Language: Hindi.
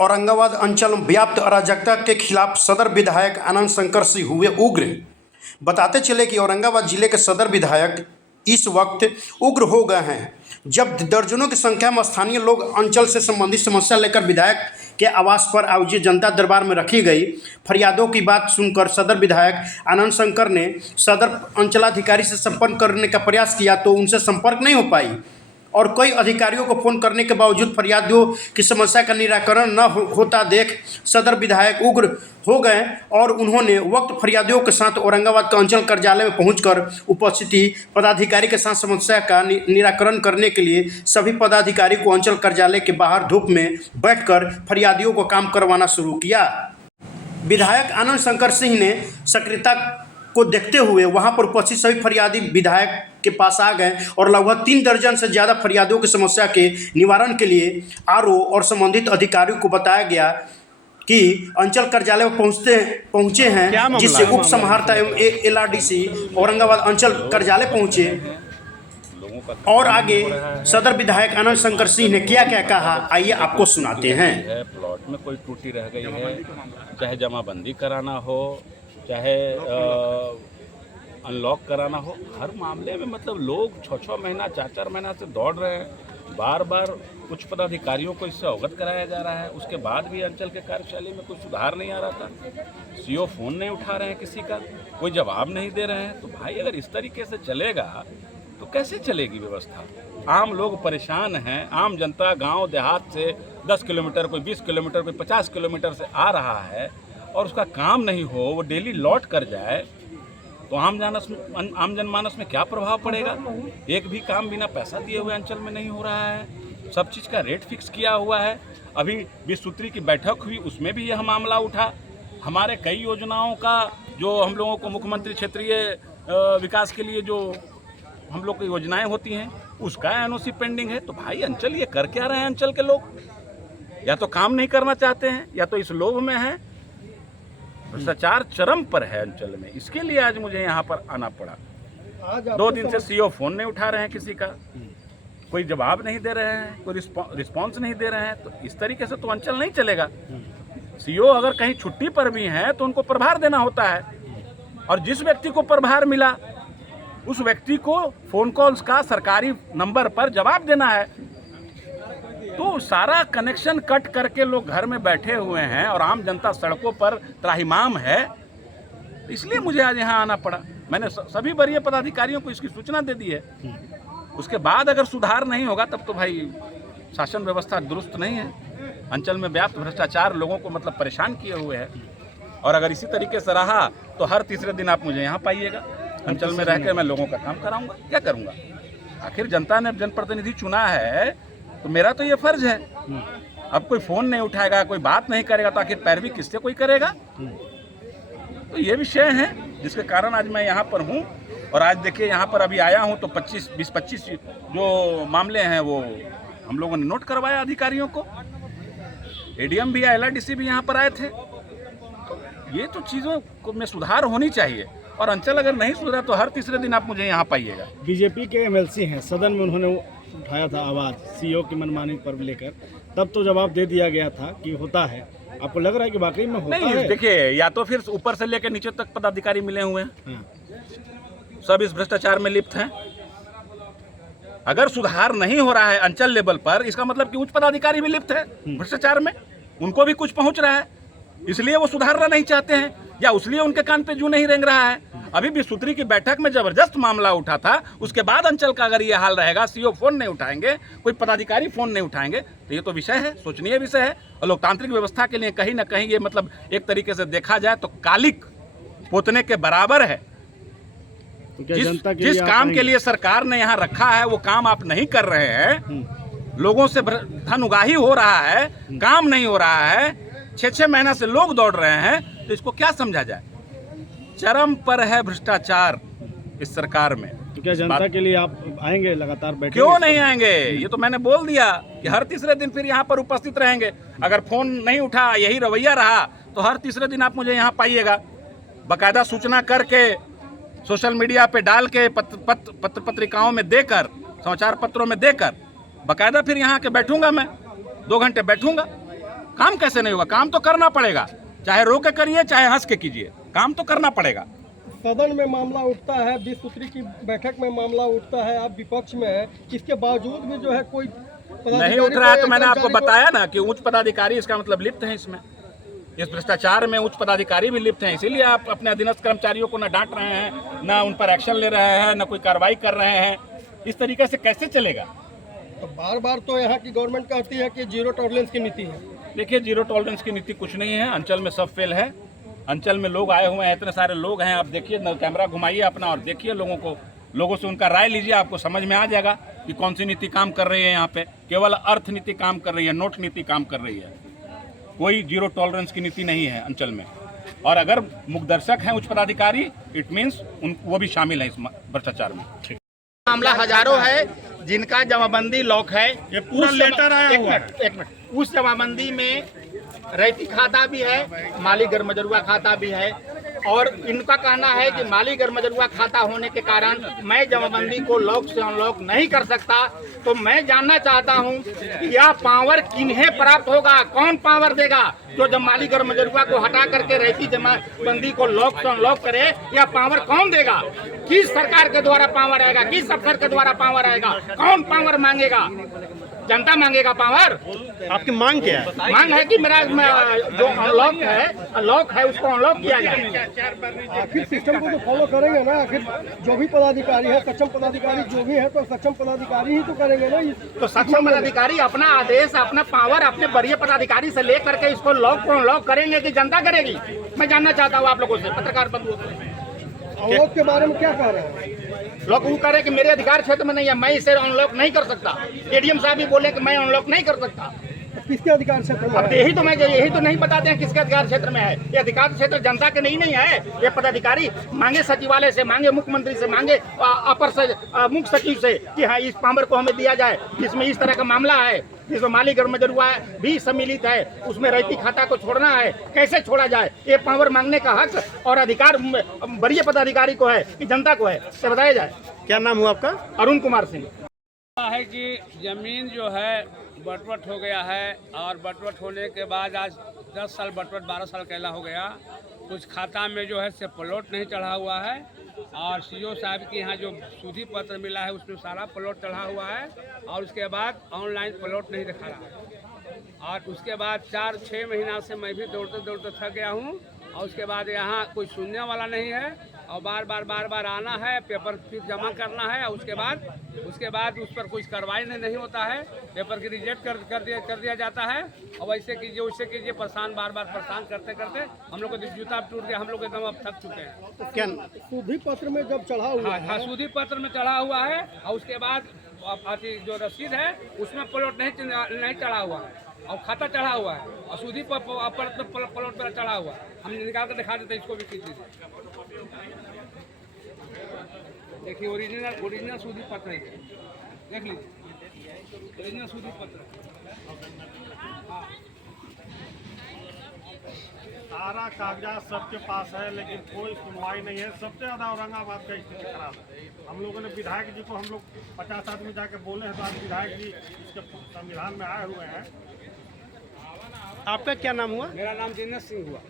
औरंगाबाद अंचल में व्याप्त अराजकता के खिलाफ सदर विधायक आनंद शंकर सिंह हुए उग्र। बताते चले कि औरंगाबाद जिले के सदर विधायक इस वक्त उग्र हो गए हैं, जब दर्जनों की संख्या में स्थानीय लोग अंचल से संबंधित समस्या लेकर विधायक के आवास पर आयोजित जनता दरबार में रखी गई फरियादों की बात सुनकर सदर विधायक आनंद शंकर ने सदर अंचलाधिकारी से संपर्क करने का प्रयास किया तो उनसे संपर्क नहीं हो पाई और कई अधिकारियों को फोन करने के बावजूद फरियादियों की समस्या का निराकरण न होता देख सदर विधायक उग्र हो गए और उन्होंने वक्त फरियादियों के साथ औरंगाबाद के अंचल कार्यालय में पहुंचकर उपस्थिति पदाधिकारी के साथ समस्या का निराकरण करने के लिए सभी पदाधिकारी को अंचल कार्यालय के बाहर धूप में बैठकर फरियादियों को काम करवाना शुरू किया। विधायक आनंद शंकर सिंह ने सक्रियता को देखते हुए वहां पर उपस्थित सभी फरियादी विधायक के पास आ गए और लगभग 3 दर्जन से ज़्यादा फरियादियों की समस्या के निवारण के लिए आरओ और संबंधित अधिकारियों को बताया गया कि अंचल कार्यालय में पहुंचे हैं, जिससे उप समाहर्ता एवं एलआरडीसी औरंगाबाद अंचल कार्यालय पहुंचे और आगे सदर विधायक आनंद शंकर सिंह ने क्या क्या कहा, आइए आपको सुनाते हैं। प्लॉट में कोई त्रुटि रह गई है, चाहे जमाबंदी कराना हो, चाहे अनलॉक कराना हो, हर मामले में मतलब लोग 6-6 महीना 4-4 महीना से दौड़ रहे हैं। बार बार कुछ पदाधिकारियों को इससे अवगत कराया जा रहा है, उसके बाद भी अंचल के कार्यशैली में कोई सुधार नहीं आ रहा था। सीओ फोन नहीं उठा रहे हैं, किसी का कोई जवाब नहीं दे रहे हैं। तो भाई अगर इस तरीके से चलेगा तो कैसे चलेगी व्यवस्था? आम लोग परेशान हैं, आम जनता गांव देहात से 10 किलोमीटर, कोई 20 किलोमीटर, कोई 50 किलोमीटर से आ रहा है और उसका काम नहीं हो, वो डेली लौट कर जाए तो आम जनमानस में क्या प्रभाव पड़ेगा? एक भी काम बिना पैसा दिए हुए अंचल में नहीं हो रहा है। सब चीज़ का रेट फिक्स किया हुआ है। अभी 20 सूत्री की बैठक हुई, उसमें भी यह मामला उठा। हमारे कई योजनाओं का जो हम लोगों को मुख्यमंत्री क्षेत्रीय विकास के लिए जो हम लोग की योजनाएं होती हैं उसका एनओसी पेंडिंग है। तो भाई अंचल ये कर क्या रहे हैं? अंचल के लोग या तो काम नहीं करना चाहते हैं या तो इस लोभ में है। भ्रष्टाचार चरम पर है अंचल में, इसके लिए आज मुझे यहाँ पर आना पड़ा। 2 दिन से सीओ फोन नहीं उठा रहे हैं, किसी का कोई जवाब नहीं दे रहे हैं, कोई रिस्पांस नहीं दे रहे हैं। तो इस तरीके से तो अंचल नहीं चलेगा। सीओ अगर कहीं छुट्टी पर भी हैं तो उनको प्रभार देना होता है और जिस व्यक्ति को प्रभार मिला उस व्यक्ति को फोन कॉल्स का सरकारी नंबर पर जवाब देना है। तो सारा कनेक्शन कट करके लोग घर में बैठे हुए हैं और आम जनता सड़कों पर त्राहिमाम है। इसलिए मुझे आज यहाँ आना पड़ा। मैंने सभी वरीय पदाधिकारियों को इसकी सूचना दे दी है। उसके बाद अगर सुधार नहीं होगा तब तो भाई शासन व्यवस्था दुरुस्त नहीं है। अंचल में व्याप्त भ्रष्टाचार लोगों को मतलब परेशान किए हुए है और अगर इसी तरीके से रहा तो हर तीसरे दिन आप मुझे यहाँ पाइएगा। अंचल में रहकर मैं लोगों का काम कराऊंगा, क्या करूंगा? आखिर जनता ने जनप्रतिनिधि चुना है तो मेरा तो ये फर्ज है। अब कोई फोन नहीं उठाएगा, कोई बात नहीं करेगा तो आखिर पैरवी किससे कोई करेगा? तो ये विषय है जिसके कारण आज मैं यहाँ पर हूँ। और आज देखिए यहाँ पर अभी आया हूँ तो 20-25 जो मामले हैं वो हम लोगों ने नोट करवाया अधिकारियों को। एडीएम भी या एलआरडीसी भी यहाँ पर आए थे। तो ये तो चीज़ों को में सुधार होनी चाहिए और अंचल अगर नहीं सुधरा तो हर तीसरे दिन आप मुझे यहाँ पाइएगा। बीजेपी के एमएलसी हैं, सदन में उन्होंने उठाया था आवाज़ सीओ की मनमानी पर लेकर, तब तो जवाब दे दिया गया था कि होता है। आपको लग रहा है कि वाकई में होता है? देखिए, या तो फिर ऊपर से लेकर नीचे तक पदाधिकारी मिले हुए हैं, सब इस भ्रष्टाचार में लिप्त हैं। अगर सुधार नहीं हो रहा है अंचल लेवल पर, इसका मतलब कि उच्च पदाधिकारी भी लिप्त है भ्रष्टाचार में, उनको भी कुछ पहुंच रहा है, इसलिए वो सुधारना नहीं चाहते हैं या उसलिए उनके कान पे जू नहीं रेंग रहा है। अभी भी सूत्री की बैठक में जबरदस्त मामला उठा था, उसके बाद अंचल का अगर ये हाल रहेगा, सीओ फोन नहीं उठाएंगे, कोई पदाधिकारी फोन नहीं उठाएंगे, तो ये तो विषय है, सोचनीय विषय है। और लोकतांत्रिक व्यवस्था के लिए कहीं ना कहीं ये मतलब एक तरीके से देखा जाए तो कालिक पोतने के बराबर है। तो जिस काम के लिए सरकार ने यहाँ रखा है वो काम आप नहीं कर रहे हैं, लोगों से धन उगाही हो रहा है, काम नहीं हो रहा है, 6-6 महीना से लोग दौड़ रहे हैं, तो इसको क्या समझा जाए? चरम पर है भ्रष्टाचार इस सरकार में। तो क्या जनता के लिए आप आएंगे लगातार बैठेंगे? क्यों नहीं आएंगे? ये तो मैंने बोल दिया कि हर तीसरे दिन फिर यहाँ पर उपस्थित रहेंगे। अगर फोन नहीं उठा, यही रवैया रहा, तो हर तीसरे दिन आप मुझे यहाँ पाइएगा। बाकायदा सूचना करके सोशल मीडिया पे डाल के पत्र पत्रिकाओं में देकर, समाचार पत्रों में देकर बाकायदा फिर यहाँ के बैठूंगा मैं, 2 घंटे बैठूंगा, काम कैसे नहीं होगा? काम तो करना पड़ेगा, चाहे रो के करिए चाहे हंस के कीजिए, काम तो करना पड़ेगा। सदन में मामला उठता है, 20 सूत्री की बैठक में मामला उठता है, आप विपक्ष में है, इसके बावजूद भी जो है कोई नहीं उठ रहा है। तो मैंने आपको बताया ना कि उच्च पदाधिकारी इसका मतलब लिप्त है इसमें, इस भ्रष्टाचार में उच्च पदाधिकारी भी लिप्त हैं। इसीलिए आप अपने अधीनस्थ कर्मचारियों को न डांट रहे हैं, न उन पर एक्शन ले रहे हैं, न कोई कार्रवाई कर रहे हैं। इस तरीके से कैसे चलेगा? तो बार बार तो यहाँ की गवर्नमेंट कहती है कि जीरो टॉलरेंस की नीति है। देखिए, जीरो टॉलरेंस की नीति कुछ नहीं है। अंचल में सब फेल है। अंचल में लोग आए हुए हैं, इतने सारे लोग हैं। आप देखिए, कैमरा घुमाइए अपना और देखिए लोगों से उनका राय लीजिए, आपको समझ में आ जाएगा कि कौन सी नीति काम कर रही है। यहाँ पे केवल अर्थ नीति काम कर रही है, नोट नीति काम कर रही है। कोई जीरो टॉलरेंस की नीति नहीं है अंचल में। और अगर मुखदर्शक हैं उच्च पदाधिकारी, इट मीन्स वो भी शामिल है इस भ्रष्टाचार में। मामला हजारों है जिनका जमाबंदी लॉक है। ये पूरा लेटर आया हुआ है। एक मिनट, उस जमाबंदी में रैती खाता भी है, माली गरमजरुआ खाता भी है। और इनका कहना है कि माली गरमजरुआ खाता होने के कारण मैं जमाबंदी को लॉक से अनलॉक नहीं कर सकता। तो मैं जानना चाहता हूं कि यह पावर किन्हें प्राप्त होगा, कौन पावर देगा जो जब माली गरमजरुआ को हटा करके रहती जमाबंदी को लॉक से अनलॉक करे? यह पावर कौन देगा? किस सरकार के द्वारा पावर आएगा? किस अफसर के द्वारा पावर आएगा? कौन पावर मांगेगा? जनता मांगेगा पावर। आपकी मांग क्या है? मांग है कि मेरा जो अनलॉक है उसको अनलॉक किया जाए। आखिर सिस्टम को तो फॉलो करेंगे ना। आखिर जो भी पदाधिकारी है, सक्षम पदाधिकारी जो भी है, तो सक्षम पदाधिकारी ही तो करेंगे ना। तो सक्षम पदाधिकारी अपना आदेश, अपना पावर अपने वरीय पदाधिकारी से लेकर के इसको लॉक को अनलॉक करेंगे कि जनता करेगी? मैं जानना चाहता हूँ आप लोगों से, पत्रकार बंधुओं से। अनलॉक के बारे में क्या कह रहे हैं? लोग वो कह रहे हैं कि मेरे अधिकार क्षेत्र में नहीं है, मैं इसे अनलॉक नहीं कर सकता। एडीएम साहब भी बोले कि मैं अनलॉक नहीं कर सकता। किसके अधिकार क्षेत्र में अब है? यही तो नहीं बताते हैं किसके अधिकार क्षेत्र में है। ये अधिकार क्षेत्र जनता के नहीं है। ये पदाधिकारी मांगे सचिवालय से, मांगे मुख्यमंत्री से, मांगे अपर मुख्य सचिव से कि हाँ इस पावर को हमें दिया जाए, जिसमें इस तरह का मामला है, जिसमें माली गरमजरुआ भी सम्मिलित है, उसमें रैती खाता को छोड़ना है, कैसे छोड़ा जाए? ये पावर मांगने का हक और अधिकार वरीय पदाधिकारी को है कि जनता को है, से बताया जाए। क्या नाम हुआ आपका? अरुण कुमार सिंह। है कि जमीन जो है बटवट हो गया है, और बटवट होने के बाद आज 10 साल बटवट 12 साल कहला हो गया। कुछ खाता में जो है से प्लॉट नहीं चढ़ा हुआ है, और सीओ साहब के यहाँ जो सूधी पत्र मिला है उसमें सारा प्लॉट चढ़ा हुआ है, और उसके बाद ऑनलाइन प्लॉट नहीं दिखा रहा है। और उसके बाद 4-6 महीना से मैं भी दौड़ते दौड़ते थक गया हूँ, और उसके बाद यहाँ कोई सुनने वाला नहीं है, और बार बार आना है, पेपर फिर जमा करना है, और उसके बाद उस पर कुछ कार्रवाई नहीं होता है, पेपर की रिजेक्ट कर दिया जाता है। और वैसे कीजिए परेशान, बार परेशान करते करते हम लोग को जूता टूट गया, हम लोग एकदम अब थक चुके हैं। तो क्या सूधी पत्र में जब चढ़ा हुआ हाँ, सूधी पत्र में चढ़ा हुआ है, और उसके बाद जो रसीद है उसमें प्लॉट नहीं चढ़ा हुआ है, और खाता चढ़ा हुआ है, और सूधी प्लॉट पर चढ़ा हुआ है। हम निकाल कर दिखा देते हैं, इसको भी खींच दीजिए। देखिए ओरिजिनल सूधी पत्र है, देख लीजिए ओरिजिनल सूधी पत्र। हाँ, सारा कागजात सबके पास है, लेकिन कोई सुनवाई नहीं है। सबसे ज़्यादा औरंगाबाद का स्थिति खराब है। हम लोगों ने विधायक जी को, हम लोग 50 आदमी जाके बोले हैं, तो आज विधायक जी इसके संविधान में आए हुए हैं। आपका क्या नाम हुआ? मेरा नाम दिनेश सिंह हुआ।